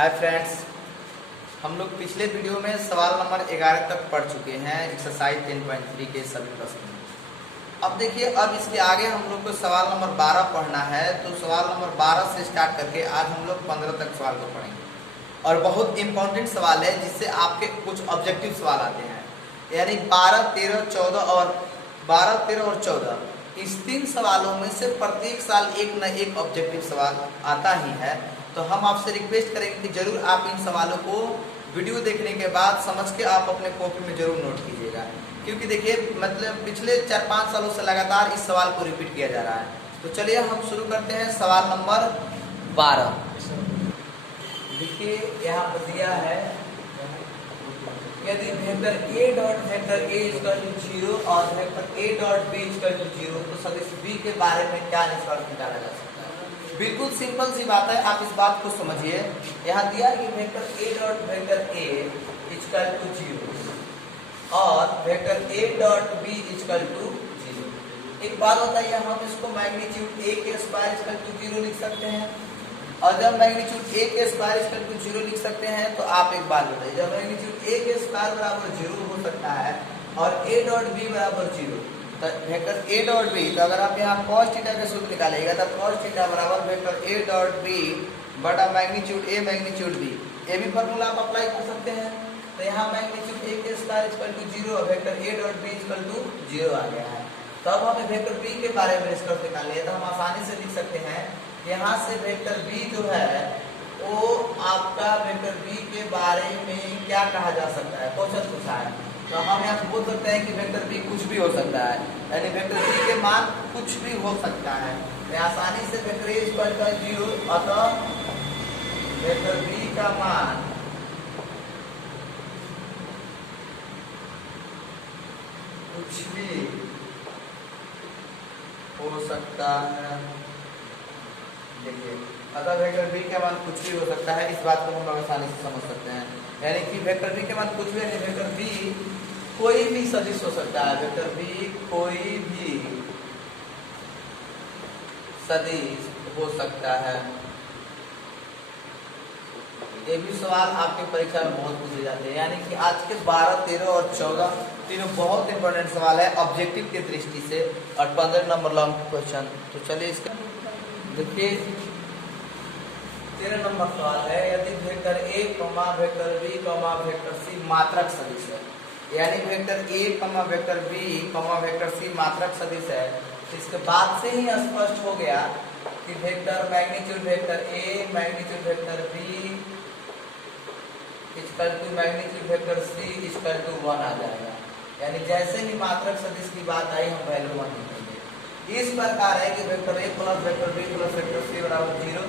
Hi friends, हम लोग पिछले वीडियो में सवाल नंबर 11 तक पढ़ चुके हैं एक्सरसाइज 10.3 के सभी प्रश्न। अब देखिए, अब इसके आगे हम लोग को सवाल नंबर 12 पढ़ना है। तो सवाल नंबर 12 से स्टार्ट करके आज हम लोग 15 तक सवाल को पढ़ेंगे और बहुत इंपॉर्टेंट सवाल है जिससे आपके कुछ ऑब्जेक्टिव सवाल आते हैं। यानी 12, 13, 14 और 12, 13 और 14 इस 3 सवालों में से प्रत्येक साल एक न एक ऑब्जेक्टिव सवाल आता ही है। तो हम आपसे रिक्वेस्ट करेंगे कि जरूर आप इन सवालों को वीडियो देखने के बाद समझ के आप अपने कॉपी में जरूर नोट कीजिएगा, क्योंकि देखिए मतलब पिछले 4-5 सालों से लगातार इस सवाल को रिपीट किया जा रहा है। तो चलिए हम शुरू करते हैं सवाल नंबर 12। देखिए यहाँ पर दिया है, यदि vector a dot vector a equal to 0 और vector a dot b equal to 0 तो सदिश b के बारे में क्या निष्कर्ष निकाला जा सकता है। बिल्कुल सिंपल सी बात है, आप इस बात को समझिए। यहाँ दिया कि vector a dot vector a equal to 0 और vector a dot b equal to 0। एक बात बताइए, हम इसको मैग्नीट्यूड a के स्क्वायर इक्वल टू 0 लिख सकते हैं। और जब मैग्नीट्यूड a के स्क्वायर इक्वल टू 0 लिख सकते हैं तो आप एक बात बताइए, जब मैग्नीट्यूड a के स्क्वायर बराबर 0 हो सकता है और a डॉट b बराबर 0 तो वेक्टर a डॉट b, तो अगर आप यहाँ cos थीटा का सूत्र निकालेगा तो cos थीटा बराबर वेक्टर a डॉट b बटा मैग्नीट्यूड a मैग्नीट्यूड b। ये भी फॉर्मूला आप अप्लाई कर सकते हैं। तो यहाँ मैग्नीट्यूड a के स्क्वायर इक्वल टू 0 और vector a dot b equal to 0 आ गया है। तो अब हमें वेक्टर b के बारे में निष्कर्ष निकालना है। तो हम आसानी से लिख सकते हैं, यहाँ से वेक्टर b जो है वो आपका वेक्टर b के बारे में क्या कहा जा सकता है, क्वेश्चन पूछा है। तो हम यहाँ बोल सकते हैं कि वेक्टर b कुछ भी हो सकता है, यानी वेक्टर b के मान कुछ भी हो सकता है। मैं आसानी से वेक्टर a इक्वल टू 0 अतः वेक्टर b का मान कुछ भी हो सकता है। देखिए, अतः वेक्टर b का मान कुछ भी हो सकता है, इस बात को हम लोग आसानी से समझ सकते हैं। यानी कि वेक्टर b के मान कुछ भी, यानी वेक्टर b कोई भी सदिश हो सकता है। वेक्टर b कोई भी सदिश हो सकता है। ये भी सवाल आपके परीक्षा में बहुत पूछे जाते हैं। यानी कि आज के 12, 13 और 14 तीनों बहुत इंपॉर्टेंट सवाल है ऑब्जेक्टिव की दृष्टि से और 15 नंबर लॉन्ग क्वेश्चन। तो चलिए इसका देखिए, 13 नंबर सवाल है, यदि vector a, vector b, vector c मात्रक सदिश है। यानी vector a, vector b, vector c मात्रक सदिश है। तो इसके बाद से ही स्पष्ट हो गया कि vector magnitude vector a magnitude vector b equal to magnitude vector c equal to 1 आ जाएगा। यानी जैसे ही मात्रक सदिश की बात आई हम वैल्यू 1 लिखेंगे। इस प्रकार है कि vector a plus vector b plus vector c बराबर 0।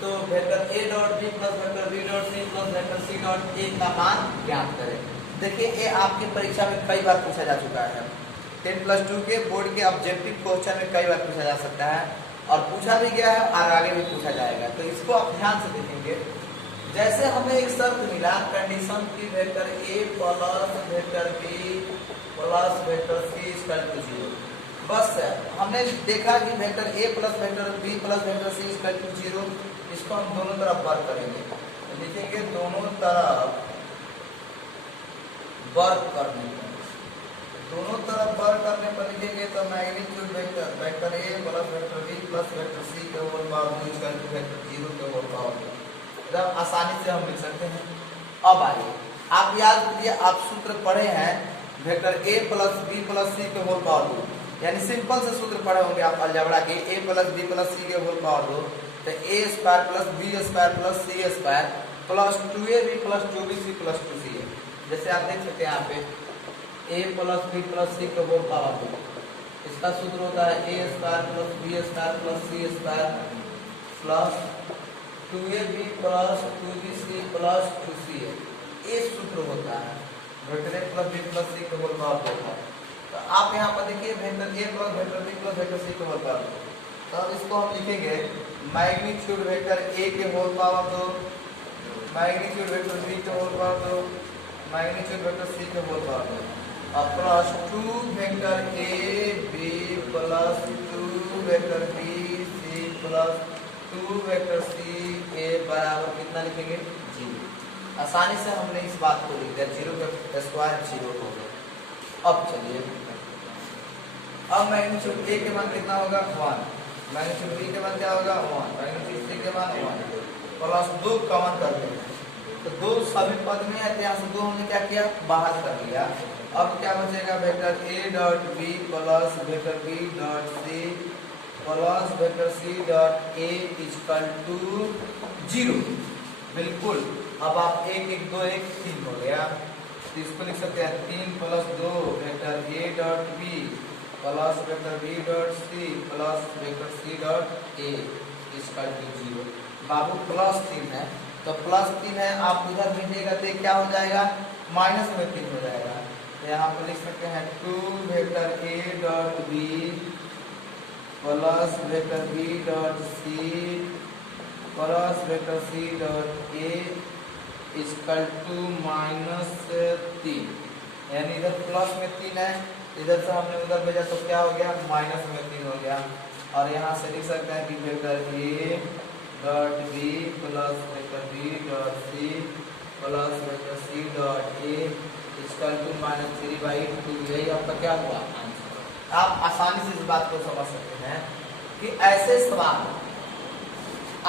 तो vector a dot b plus vector b dot c plus vector c dot a का मान ज्ञात करें। देखिए, ये आपकी परीक्षा में कई बार पूछा जा चुका है। 10+2 के बोर्ड के ऑब्जेक्टिव क्वेश्चन में कई बार पूछा जा सकता है और पूछा भी गया है और आगे भी पूछा जाएगा। तो इसको आप ध्यान से देखेंगे। जैसे हमें एक शर्त मिला कंडीशन की vector a plus vector b plus vector c equal to 0, बस हमने देखा कि vector a plus vector b plus vector c equal to 0, इसको हम दोनों तरफ वर्क करेंगे। तो लिखेंगे दोनों तरफ वर्क करने पर, दोनों तरफ वर्क करने पर लिखेंगे तो magnitude vector vector a plus vector b plus vector c के whole power 2 equal to vector 0 के होल पावर 2। एकदम आसानी से हम लिख सकते हैं। अब आइए, आप याद कीजिए, आप सूत्र पढ़े हैं vector a plus b plus c के होल पावर 2, यानी सिंपल से सूत्र पढ़े होंगे आप अलजेब्रा के। a plus b plus c के होल पावर 2 तो a square plus b square plus c square plus 2ab plus 2bc plus 2ca। जैसे आप देख सकते हैं यहाँ पे a plus b plus c के होल पावर 2, इसका सूत्र होता है a square plus b square plus c square plus 2ab plus 2bc plus 2ca। ये सूत्र होता है vector a plus b plus c के होल पावर 2 का। तो आप यहाँ पर देखिए vector a plus vector b plus vector c के होल पावर 2। तो अब इसको हम लिखेंगे मैग्नीट्यूड वेक्टर a के whole power 2 magnitude vector b के whole power 2 magnitude vector c के होल पावर 2 और plus 2 vector a b plus 2 vector b c plus 2 vector c के बराबर कितना लिखेंगे 0। आसानी से हमने इस बात को लिख दिया, 0 का स्क्वायर 0 हो गया। अब चलिए अब मैग्नीट्यूड ए के मान कितना होगा 1, मैग्नीट्यूड बी के मान क्या होगा 1, मैग्नीट्यूड सी के मान 1 प्लस 2 कॉमन कर देंगे तो 2 सभी पद में है, यहाँ से 2 हमने क्या किया बाहर कर लिया। अब क्या बचेगा vector A dot b plus vector b dot c plus vector c dot a equal to 0। बिल्कुल। अब आप 1 1 2 1 3 हो गया तो इसको लिख सकते हैं 3 plus 2 vector A dot b plus vector b dot c plus vector c dot a equal to 0। बाबू प्लस 3 है तो प्लस 3 है, आप उधर भेजिएगा तो क्या हो जाएगा माइनस में 3 हो जाएगा। तो यहाँ पर लिख सकते हैं 2 vector A dot b plus vector b dot c plus vector c dot a equal to -3, यानी इधर प्लस में 3 है, इधर से हमने उधर भेजा तो क्या हो गया माइनस में 3 हो गया। और यहाँ से लिख सकते हैं कि vector A dot b plus vector b dot c plus vector c dot a equal to -3/2। यही आपका क्या हुआ आंसर। आप आसानी से इस बात को समझ सकते हैं कि ऐसे सवाल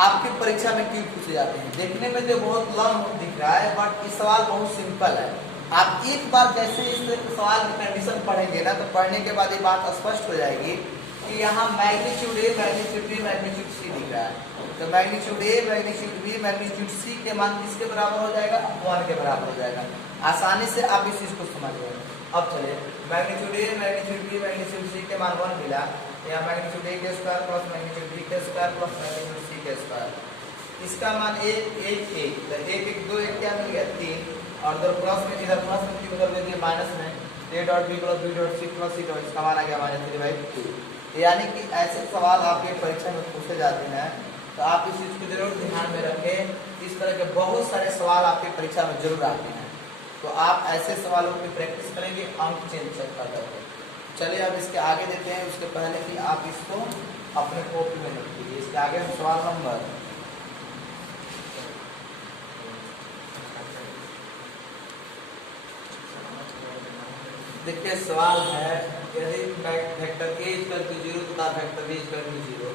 आपकी परीक्षा में क्यों पूछे जाते हैं। देखने में तो बहुत लंब दिख रहा है बट ये सवाल बहुत सिंपल है। आप एक बार जैसे इस सवाल की कंडीशन पढ़ेंगे ना तो पढ़ने के बाद ये बात स्पष्ट हो जाएगी कि यहाँ magnitude a magnitude b magnitude c दिख रहा है तो magnitude a magnitude b magnitude c के मान किसके बराबर हो जाएगा 1 के बराबर हो जाएगा। आसानी से आप इस चीज को समझ गए। अब चलिए magnitude a magnitude b magnitude c के मान 1 मिला, या मैग्नीट्यूड ए के स्क्वायर प्लस मैग्नीट्यूड बी के स्क्वायर प्लस मैग्नीट्यूड सी के स्क्वायर, इसका मान 1 1 1 तो 1 1 2 1 क्या मिल गया 3 और इधर प्लस में इधर प्लस में 3 उधर दे दिया माइनस में a dot b plus b dot c plus c dot इसका मान आ गया -3/2। यानी कि ऐसे सवाल आपके परीक्षा में पूछे जाते हैं तो आप इस चीज को जरूर ध्यान में रखें। इस तरह के बहुत सारे सवाल आपकी परीक्षा में जरूर आते हैं तो आप ऐसे सवालों की प्रैक्टिस करेंगे अंक चेंज करते। चलिए अब इसके आगे देते हैं, उसके पहले कि आप इसको अपने कॉपी में लिख लीजिए। इसके आगे हम सवाल नंबर देखिए सवाल है यदि वेक्टर ए इक्वल टू 0 तथा वेक्टर बी इक्वल टू 0,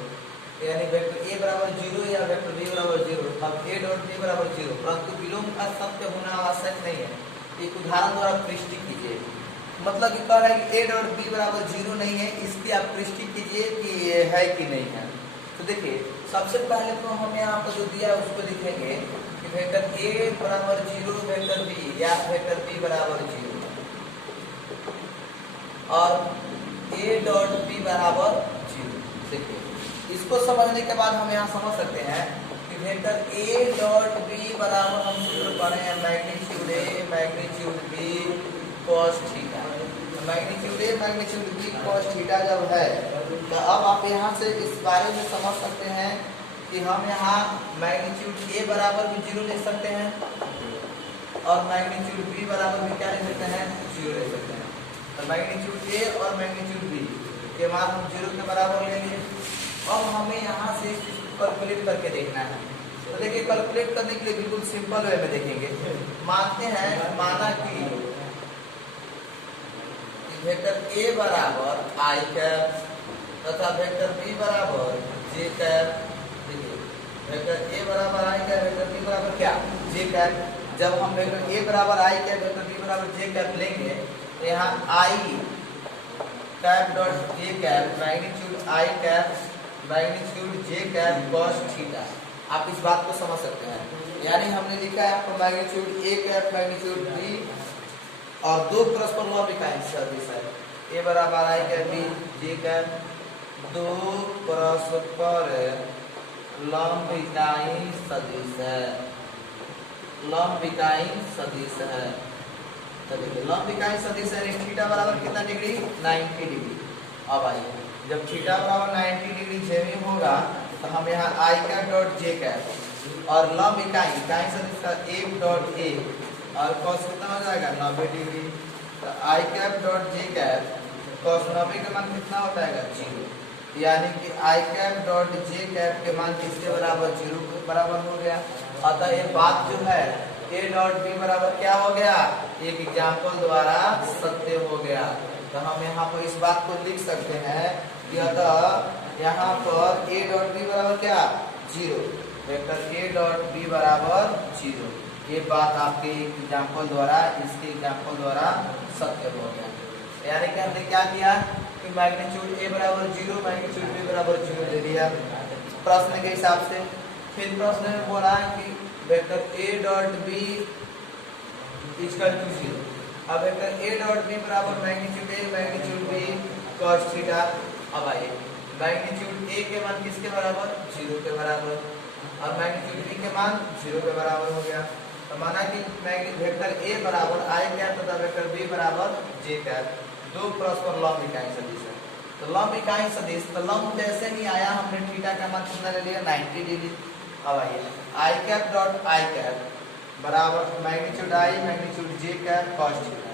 यानी वेक्टर ए बराबर 0 या वेक्टर बी बराबर 0 तब ए डॉट बी बराबर 0, परंतु विलोम का सत्य होना आवश्यक नहीं है। एक उदाहरण द्वारा पुष्टि कीजिए। मतलब कि कह रहा है कि ए डॉट बी बराबर 0 नहीं है, इसकी आप पुष्टि कीजिए कि ये है कि नहीं है। तो देखिए सबसे पहले तो हम यहाँ पर जो दिया है उसको लिखेंगे कि वेक्टर ए बराबर 0 वेक्टर बी या वेक्टर बी बराबर 0 और a डॉट बी बराबर 0। देखिए इसको समझने के बाद हम यहाँ समझ सकते हैं कि वेक्टर a डॉट बी बराबर हम सूत्र पढ़े हैं magnitude a magnitude b cos theta. Magnitude a magnitude b cos theta जब है तो अब आप यहाँ से इस बारे में समझ सकते हैं कि हम यहाँ मैग्नीट्यूड a बराबर भी 0 ले सकते हैं और मैग्नीट्यूड b बराबर भी क्या ले सकते हैं 0 ले सकते हैं। तो मैग्नीट्यूड ए और मैग्नीट्यूड बी के मान हम 0 के बराबर लेंगे। अब हमें यहाँ से कैलकुलेट करके देखना है। तो देखिए कैलकुलेट करने के लिए बिल्कुल सिंपल वे में देखेंगे। मानते हैं माना कि वेक्टर ए बराबर आई कैप तथा वेक्टर बी बराबर जे कैप। देखिए वेक्टर ए बराबर आई कैप वेक्टर बी बराबर क्या जे कैप। जब हम वेक्टर ए बराबर आई कैप वेक्टर बी बराबर जे कैप लेंगे यहाँ I cap dot J cap magnitude I cap magnitude J cap cos theta. आप इस बात को समझ सकते हैं। यानी हमने लिखा है आपको magnitude a cap magnitude b और दो परस्पर लंब इकाई सदिश है ए बराबर i cap b j cap, दो परस्पर लंब इकाई सदिश है लंब इकाई सदिश है। लंब इकाई सदिश है थीटा बराबर कितना डिग्री 90 डिग्री। अब आइए जब थीटा बराबर 90 डिग्री जेमी होगा तो हम यहाँ I cap dot J cap और लंब इकाई इकाई सदिश का 1 डॉट ए और cos कितना हो जाएगा 90 डिग्री। तो I cap dot J cap cos 90 का मान कितना हो जाएगा 0। यानी कि आई कैप डॉट जे कैप के मान किसके बराबर 0 के बराबर हो गया। अतः ये बात जो है ए डॉट बी बराबर क्या हो गया, एक एग्जाम्पल द्वारा सत्य हो गया। तो हम यहाँ पर इस बात को लिख सकते हैं कि अतः यहाँ पर ए डॉट बी बराबर क्या 0, वेक्टर ए डॉट बी बराबर 0। ये बात आपके एग्जाम्पल द्वारा, इसके एग्जाम्पल द्वारा सत्य हो गया। यानी कि हमने क्या किया कि मैग्नीट्यूड ए बराबर 0, मैग्नीट्यूड बी बराबर 0 ले लिया प्रश्न के हिसाब से। फिर प्रश्न में बोला कि vector A dot B equal to 0। अब वेक्टर ए डॉट बी बराबर magnitude a magnitude b cos theta. अब आइए मैग्नीट्यूड ए के मान किसके बराबर 0 के बराबर, और मैग्नीट्यूड बी के मान 0 के बराबर हो गया। तो माना कि वेक्टर ए बराबर आई कैप तथा वेक्टर बी बराबर जे कैप, दो परस्पर लंब इकाई सदिश है। तो लंब इकाई सदिश, तो लंब जैसे ही आया हमने थीटा का मान कितना ले लिया 90 डिग्री। अब आइए आई कैप डॉट आई कैप बराबर magnitude I magnitude J cap cos theta.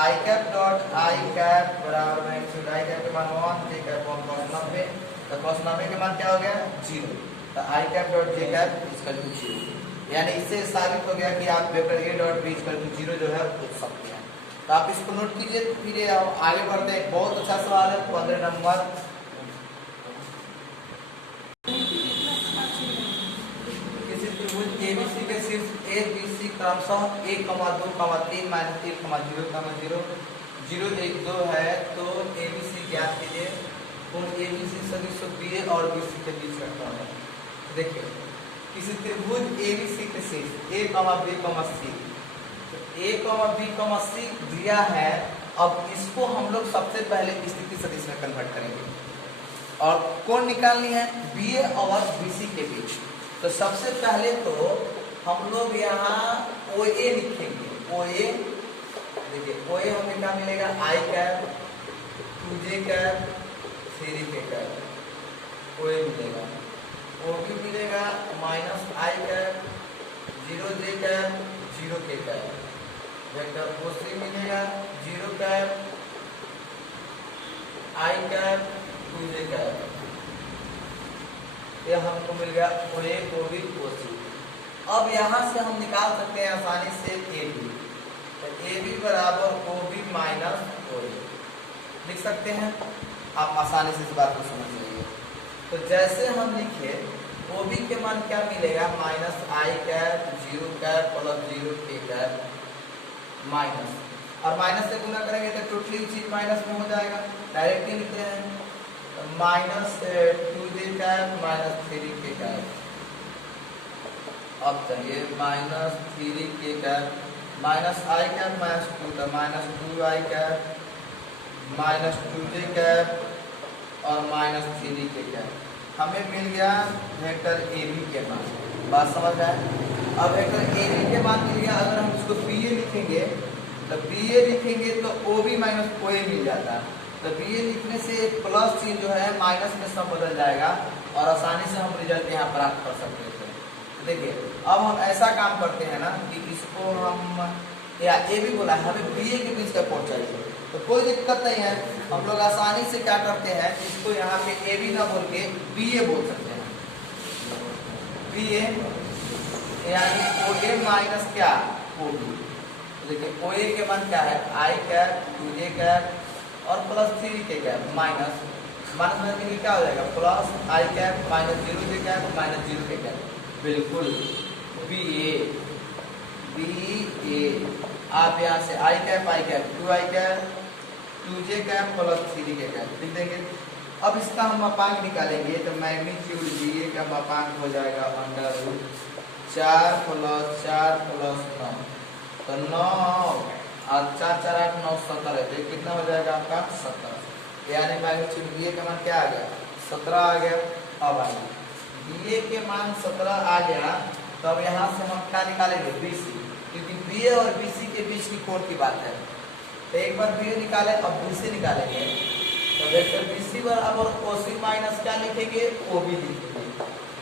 I cap dot I cap बराबर मैग्नीट्यूड आई कैप के मान 1 जे कैप 1 cos 90। तो cos 90 के मान क्या हो गया 0। तो I cap dot J cap equal to 0। यानी इससे साबित हो गया कि आप vector A dot B equal to 0 जो है पूछ सकते हैं। तो आप इसको नोट कीजिए। फिर हम आगे बढ़ते हैं। बहुत अच्छा सवाल है 15 नंबर। किसी त्रिभुज एबीसी के शीर्ष ए बी सी क्रमशः 1, 2, 3, -1, 0, 0, 1, 2 है तो एबीसी ज्ञात कीजिए। उन एबीसी सदिशों बी और बीसी के बीच का कोण है। देखिए किसी त्रिभुज एबीसी के शीर्ष ए, बी, सी, तो ए, बी, सी दिया है। अब इसको हम लोग सबसे पहले स्थिति सदिश में कन्वर्ट करेंगे और कोण निकालनी है बी और बीसी के बीच। तो सबसे पहले तो हम लोग यहाँ ओ ए लिखेंगे। ओ ए देखिए ओ ए हमें क्या मिलेगा I cap 2j cap 3k cap O A मिलेगा। ओ बी मिलेगा minus I cap 0j cap 0k cap. Vector O C मिलेगा 0 कैप आई कैप 2j कैप। ये हमको मिल गया ओ ए ओ बी ओ सी। अब यहाँ से हम निकाल सकते हैं आसानी से ए बी। तो ए बी बराबर ओ बी माइनस ओ ए लिख सकते हैं। आप आसानी से इस बात को समझ लीजिए। तो जैसे हम लिखे ओ बी के मान क्या मिलेगा minus I cap 0 cap plus 0k cap minus, और माइनस से गुना करेंगे तो टोटली चीज माइनस में हो जाएगा। डायरेक्ट ही लिखते हैं minus 2j cap minus 3k cap. अब चलिए minus 3k cap minus I cap minus 2 का minus 2i cap minus 2j cap और माइनस 3k कैप। हमें मिल गया वेक्टर ए बी के मान। बात समझ आए। अब वेक्टर ए बी के मान मिल गया। अगर हम इसको बी ए लिखेंगे तो बी ए लिखेंगे तो ओ बी माइनस ओ ए मिल जाता है। तो बी ए लिखने से प्लस चीज जो है माइनस में सब बदल जाएगा और आसानी से हम रिजल्ट यहाँ प्राप्त कर सकते थे। तो देखिए अब हम ऐसा काम करते हैं ना कि इसको हम या ए भी बोला है हमें बी ए के बीच का कोण चाहिए। तो कोई दिक्कत नहीं है, हम लोग आसानी से क्या करते हैं इसको यहाँ पे ए बी ना बोल के बी ए बोल सकते हैं। बी ए यानी ओ ए माइनस क्या ओ बी। देखिए ओ ए के मान क्या है आई कैप 2j कैप और plus 3k cap minus minus में क्या हो जाएगा plus I cap minus 0j cap minus 0k cap. बिल्कुल बी ए आप यहाँ से I cap 2i cap 2j cap plus 3k cap लिख देंगे। अब इसका हम मापांक निकालेंगे तो मैग्नीट्यूड बी ए का मापांक हो जाएगा अंडर रूट 4 प्लस 4 प्लस 9। तो 9 और 4 4 8 9 17 है। तो कितना हो जाएगा आपका 17। यानी मैग्नीट्यूड बी ए का मान क्या आ गया 17 आ गया। अब आइए बी ए के मान 17 आ गया तो अब यहाँ से हम क्या निकालेंगे बी सी, क्योंकि बी ए और बी सी के बीच की कोण की बात है। तो एक बार बी ए निकाले अब बी सी निकालेंगे। तो वेक्टर बी सी बराबर ओ सी माइनस क्या लिखेंगे ओ बी लिखेंगे।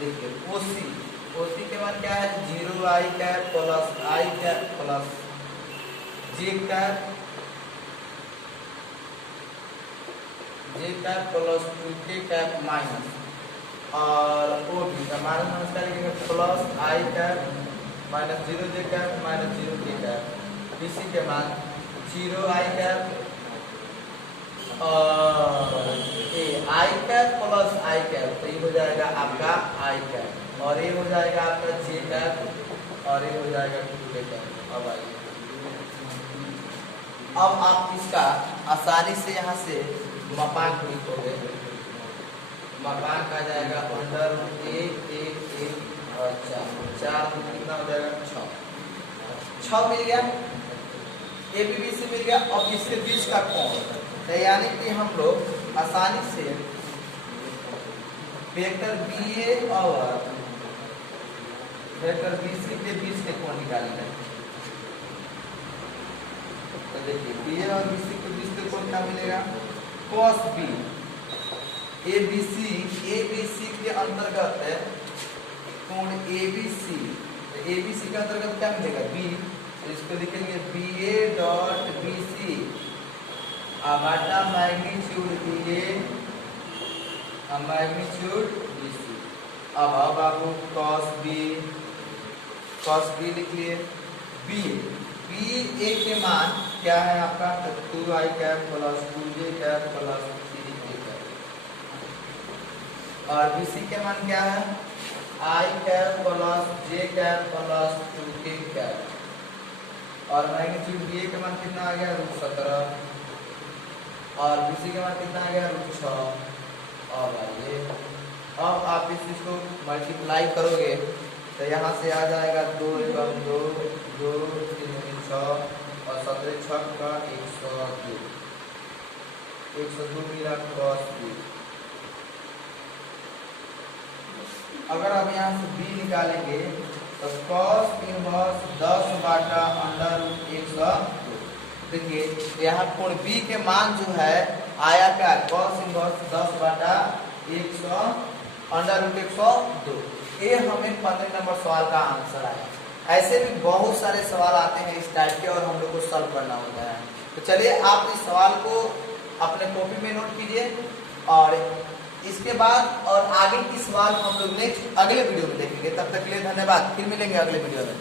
देखिए ओ सी के मान क्या है 0i cap plus I cap plus J cap J cap plus 2k cap minus, और ओ बी का माइनस का लिखेंगे plus I cap minus 0j cap minus 0k cap. B सी के मान 0 आई कैप और A I cap plus I cap, तो ये हो जाएगा आपका आई कैप, और ये हो जाएगा आपका जे कैप, और ये हो जाएगा 2k कैप। अब आइए, अब आप इसका आसानी से यहाँ से मापांक लिखोगे। मापांक आ जाएगा अंडर एक एक एक और 4 कितना हो जाएगा 6 मिल गया, ए बी बी से मिल गया। अब इसके बीच का कोण, तो यानी कि हम लोग आसानी से वेक्टर बी ए और वेक्टर बी सी के बीच के कोण निकालेंगे। तो देखिए बी ए और बी सी के बीच के कोण क्या मिलेगा, cos बी। ए बी सी के अंतर्गत है कोण ए बी सी, तो ए बी सी के अंतर्गत क्या मिलेगा बी, तो इसको लिखेंगे b a dot b c बाटा magnitude b a magnitude b c. अब आपको cos बी लिख लिए। बी ए के मान क्या है आपका, तो 2i cap plus 2j cap plus 3k cap, और बी सी के मान क्या है, i cap plus j cap plus 2k cap, और मैग्नीट्यूड बी ए के मान कितना आ गया √17, और बी सी के मान कितना आ गया √6। और आइए, अब आप इस चीज को मल्टीप्लाई करोगे तो यहाँ से आ जाएगा 2 एकम 2, 2 3 6 और 17 6 का 102, 102 मिला cos बी। अगर हम यहाँ से b निकालेंगे तो cos इनवर्स 10 बाटा अंडर 102। देखिए यहाँ कोण b के मान जो है आया क्या, cos इनवर्स 10 बाटा 100 अंडर रूट 102। ये हमें 15 नंबर सवाल का आंसर आया। ऐसे भी बहुत सारे सवाल आते हैं इस टाइप के और हम लोग को सॉल्व करना होता है। तो चलिए आप इस सवाल को अपने कॉपी में नोट कीजिए, और इसके बाद और आगे की सवाल हम लोग नेक्स्ट अगले वीडियो में देखेंगे। तब तक के लिए धन्यवाद, फिर मिलेंगे अगले वीडियो में।